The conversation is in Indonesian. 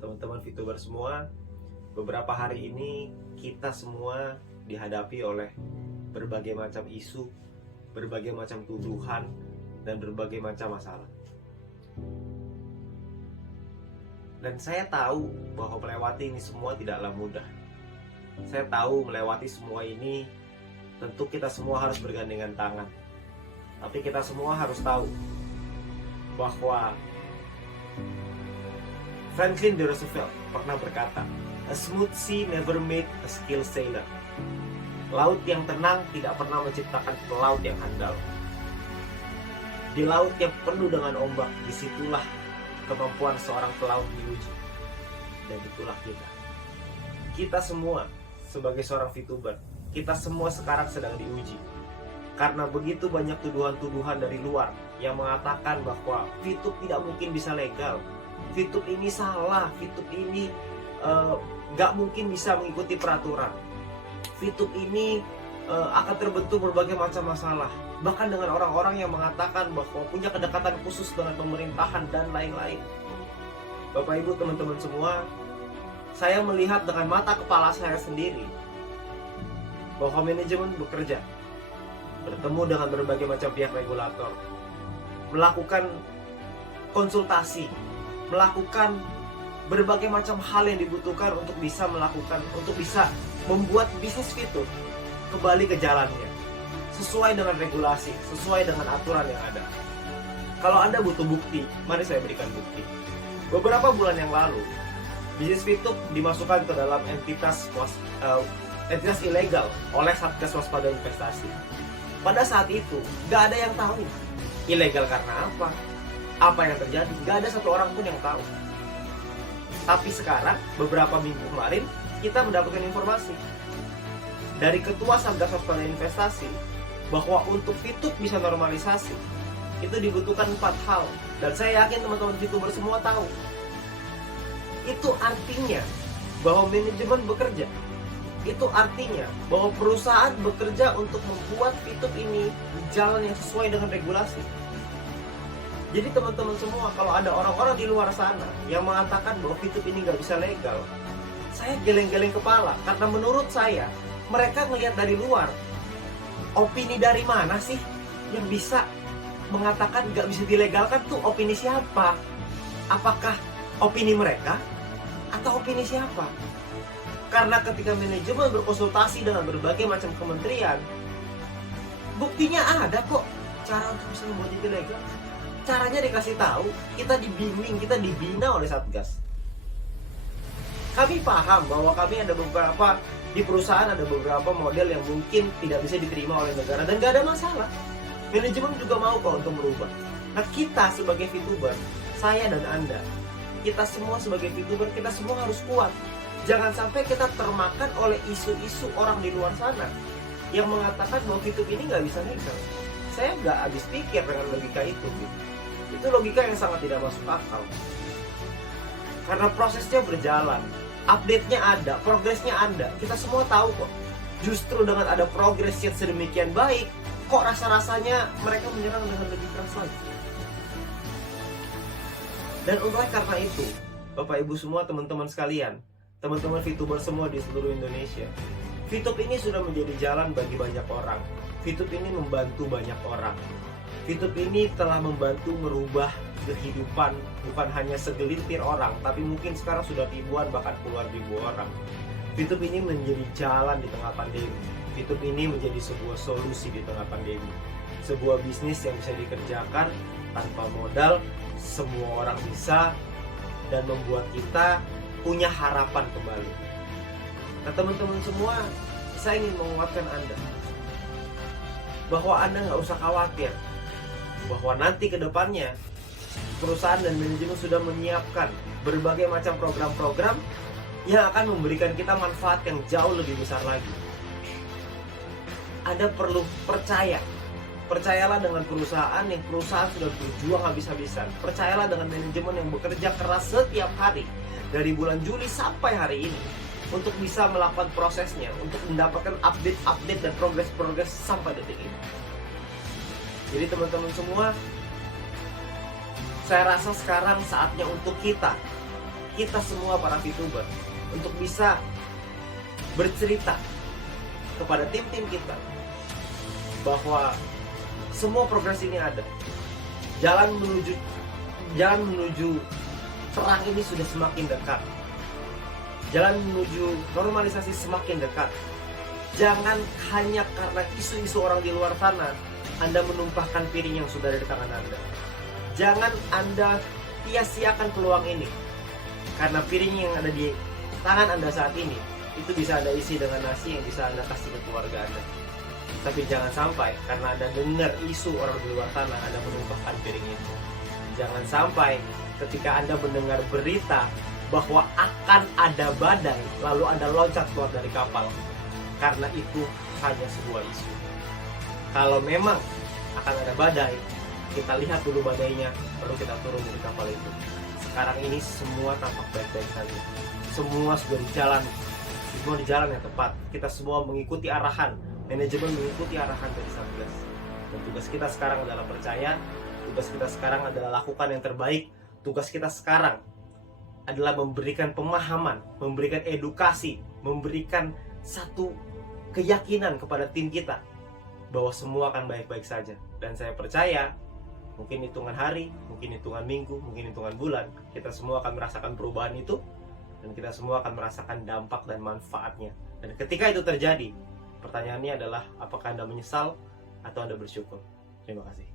teman-teman VTuber semua. Beberapa hari ini kita semua dihadapi oleh berbagai macam isu, berbagai macam tuduhan, dan berbagai macam masalah. Dan saya tahu bahwa melewati ini semua tidaklah mudah. Saya tahu melewati semua ini tentu kita semua harus bergandengan tangan. Tapi kita semua harus tahu bahwa Franklin D. Roosevelt pernah berkata, "A smooth sea never made a skilled sailor." Laut yang tenang tidak pernah menciptakan pelaut yang handal. Di laut yang penuh dengan ombak, disitulah kemampuan seorang pelaut diuji. Dan itulah kita. Kita semua sebagai seorang VTuber, kita semua sekarang sedang diuji. Karena begitu banyak tuduhan-tuduhan dari luar yang mengatakan bahwa VTube tidak mungkin bisa legal. VTube ini salah, VTube ini nggak mungkin bisa mengikuti peraturan. VTube ini akan terbentuk berbagai macam masalah. Bahkan dengan orang-orang yang mengatakan bahwa punya kedekatan khusus dengan pemerintahan dan lain-lain. Bapak Ibu teman-teman semua, saya melihat dengan mata kepala saya sendiri bahwa manajemen bekerja, bertemu dengan berbagai macam pihak regulator, melakukan konsultasi, melakukan berbagai macam hal yang dibutuhkan untuk bisa membuat bisnis VTube kembali ke jalannya, sesuai dengan regulasi, sesuai dengan aturan yang ada. Kalau Anda butuh bukti, mari saya berikan bukti. Beberapa bulan yang lalu, bisnis VTube dimasukkan ke dalam entitas ilegal oleh Satgas Waspada Investasi. Pada saat itu, gak ada yang tahu ilegal karena apa yang terjadi. Gak ada satu orang pun yang tahu. Tapi sekarang, beberapa minggu kemarin, kita mendapatkan informasi dari Ketua Satgas Waspada Investasi bahwa untuk VTube bisa normalisasi, itu dibutuhkan 4 hal. Dan saya yakin teman-teman VTuber semua tahu. Itu artinya bahwa manajemen bekerja. Itu artinya bahwa perusahaan bekerja untuk membuat VTube ini jalan yang sesuai dengan regulasi. Jadi teman-teman semua, kalau ada orang-orang di luar sana yang mengatakan bahwa VTube ini nggak bisa legal, saya geleng-geleng kepala. Karena menurut saya, mereka ngelihat dari luar. Opini dari mana sih yang bisa mengatakan nggak bisa dilegalkan? Tuh opini siapa? Apakah opini mereka atau opini siapa? Karena ketika manajemen berkonsultasi dengan berbagai macam kementerian, buktinya ada kok cara untuk bisa membuat itu legal. Caranya dikasih tahu, kita dibimbing, kita dibina oleh Satgas. Kami paham bahwa kami ada beberapa di perusahaan, ada beberapa model yang mungkin tidak bisa diterima oleh negara dan gak ada masalah. Manajemen juga mau kok untuk merubah. Nah, kita sebagai VTuber, saya dan Anda, kita semua sebagai VTuber, kita semua harus kuat. Jangan sampai kita termakan oleh isu-isu orang di luar sana yang mengatakan bahwa VTube ini nggak bisa legal. Saya nggak habis pikir dengan logika itu. Itu logika yang sangat tidak masuk akal. Karena prosesnya berjalan, update-nya ada, progresnya ada. Kita semua tahu kok. Justru dengan ada progres yang sedemikian baik, kok rasa-rasanya mereka menyerang dengan lebih keras lagi. Dan oleh karena itu, Bapak Ibu semua, teman-teman sekalian, teman-teman VTuber semua di seluruh Indonesia, VTube ini sudah menjadi jalan bagi banyak orang. VTube ini membantu banyak orang. VTube ini telah membantu merubah kehidupan bukan hanya segelintir orang, tapi mungkin sekarang sudah ribuan bahkan puluhan ribu orang. VTube ini menjadi jalan di tengah pandemi. VTube ini menjadi sebuah solusi di tengah pandemi. Sebuah bisnis yang bisa dikerjakan tanpa modal, semua orang bisa, dan membuat kita punya harapan kembali. Nah teman-teman semua, saya ingin menguatkan Anda bahwa Anda nggak usah khawatir bahwa nanti ke depannya perusahaan dan manajemen sudah menyiapkan berbagai macam program-program yang akan memberikan kita manfaat yang jauh lebih besar lagi. Anda perlu percaya. Percayalah dengan perusahaan sudah berjuang habis-habisan. Percayalah dengan manajemen yang bekerja keras setiap hari dari bulan Juli sampai hari ini untuk bisa melakukan prosesnya, untuk mendapatkan update dan progres sampai detik ini. Jadi teman-teman semua, saya rasa sekarang saatnya untuk kita kita semua para VTuber untuk bisa bercerita kepada tim-tim kita bahwa semua progres ini ada. Jalan menuju perang ini sudah semakin dekat. Jalan menuju normalisasi semakin dekat. Jangan hanya karena isu-isu orang di luar sana Anda menumpahkan piring yang sudah ada di tangan Anda. Jangan Anda sia-siakan peluang ini, karena piring yang ada di tangan Anda saat ini itu bisa Anda isi dengan nasi yang bisa Anda kasih ke keluarga Anda. Tapi jangan sampai karena Anda dengar isu orang di luar sana Anda menumpahkan piring itu. Jangan sampai ketika Anda mendengar berita bahwa akan ada badai lalu Anda loncat keluar dari kapal, karena itu hanya sebuah isu. Kalau memang akan ada badai, kita lihat dulu badainya, baru kita turun dari kapal itu. Sekarang ini semua tampak baik-baik saja. Semua sudah di jalan yang tepat. Kita semua mengikuti arahan, manajemen mengikuti arahan dari Satgas. Dan tugas kita sekarang adalah percaya, tugas kita sekarang adalah lakukan yang terbaik, tugas kita sekarang adalah memberikan pemahaman, memberikan edukasi, memberikan satu keyakinan kepada tim kita bahwa semua akan baik-baik saja. Dan saya percaya mungkin hitungan hari, mungkin hitungan minggu, mungkin hitungan bulan, kita semua akan merasakan perubahan itu, dan kita semua akan merasakan dampak dan manfaatnya. Dan ketika itu terjadi, pertanyaannya adalah apakah Anda menyesal atau Anda bersyukur? Terima kasih.